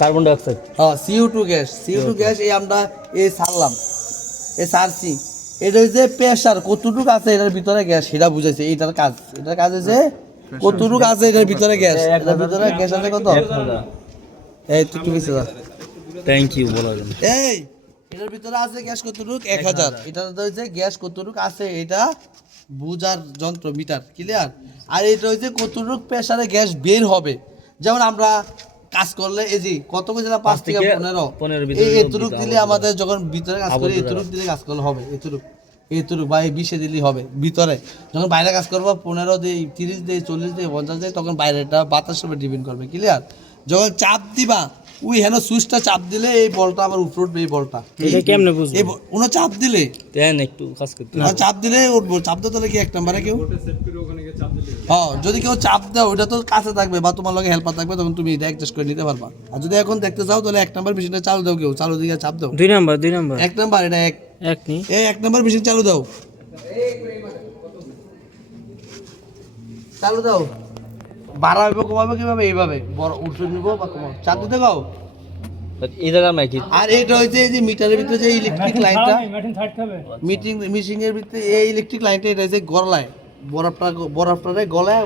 Carbon die oxide, হ্যাঁ CO2 gas, CO2 gas এই আমরা এই ছাড়লাম, এই ছাড়ছি। এটা হচ্ছে প্রেশার কতটুকু আছে এটার ভিতরে গ্যাস সেটা বুঝাইছে। এটার কাজ হচ্ছে কতটুকু আছে এটার ভিতরে গ্যাস, এটার ভিতরে গ্যাস আছে কত, এই একটু বেশি দাও, থ্যাংক ইউ বলার জন্য। এই এটার ভিতরে আছে গ্যাস কতটুকু 1000, এটা হচ্ছে গ্যাস কতটুকু আছে এটা বুঝার যন্ত্র, মিটার, ক্লিয়ার। আর এটা হচ্ছে কতটুকু প্রেসারে গ্যাস বের হবে। যেমন আমরা কাজ করলে এই যে কত কইছে না 5 থেকে 15 এই এতটুক দিলে আমাদের যখন ভিতরে কাজ করি এতটুক দিলে কাজ করলে হবে, এতটুক বা 20 দিলেই হবে ভিতরে। যখন বাইরে কাজ করবো 15 দিই, 30 দিই, 40 দিই, 50 দিই, তখন বাইরেটা বাতাসের উপর ডিপেন্ড করবে, ক্লিয়ার। যখন চাপ দিবা ওই হেন সুইচটা চাপ দিলে এই বলটা আবার উপরে উঠবে, এই বলটা এটা কেমনে বুঝবো? এই উনো চাপ দিলে দেন একটু কাজ করতে, চাপ দিলে উঠবো। চাপ দাও তাহলে কি এক নম্বরে কেউ, হ্যাঁ যদি কেউ চাপ দাও ওটা তো কাছে থাকবে বা তোমার লগে হেল্পার থাকবে, তখন তুমি এটা অ্যাডজাস্ট করে নিতে পারবা। আর যদি এখন দেখতে চাও তাহলে 1 নম্বর মেশিনটা চালু দাও, কেউ চালু দিকে চাপ দাও, 2 নাম্বার 1 নম্বর, এটা এক নি এই 1 নম্বর মেশিন চালু দাও, চালু দাও। বাড়াবে কমাবে কিভাবে, এইভাবে বড় উঠে নিব বা কমাবো, চাপ দিতে গাও। এই জায়গা নাকি? আর এটা হচ্ছে এই যে মিটারের ভিতরে যে ইলেকট্রিক লাইনটা, মিটারের ভিতরে এই ইলেকট্রিক লাইনটা, এটা হচ্ছে গলায় বরফটারে গলায়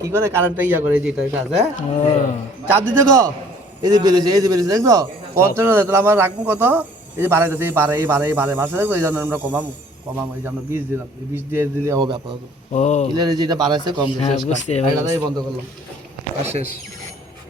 কি করে কারেন্টটা ইয়া করে, যেটা এটা আছে চাপ দিতে গো। এই যে বেরিয়েছে দেখছো 50,000, তাহলে আমরা রাখবো কত, এই যে বাড়াইতেছে, এই বাড়ে মাসে দেখো, এই জন্য আমরা কমাবো, এই যে আমরা 20 দিলাম, এই 20 দিয়ে দিলে হবে আপাতত। যেটা বাড়াইছে কম, বন্ধ করলাম আর শেষ।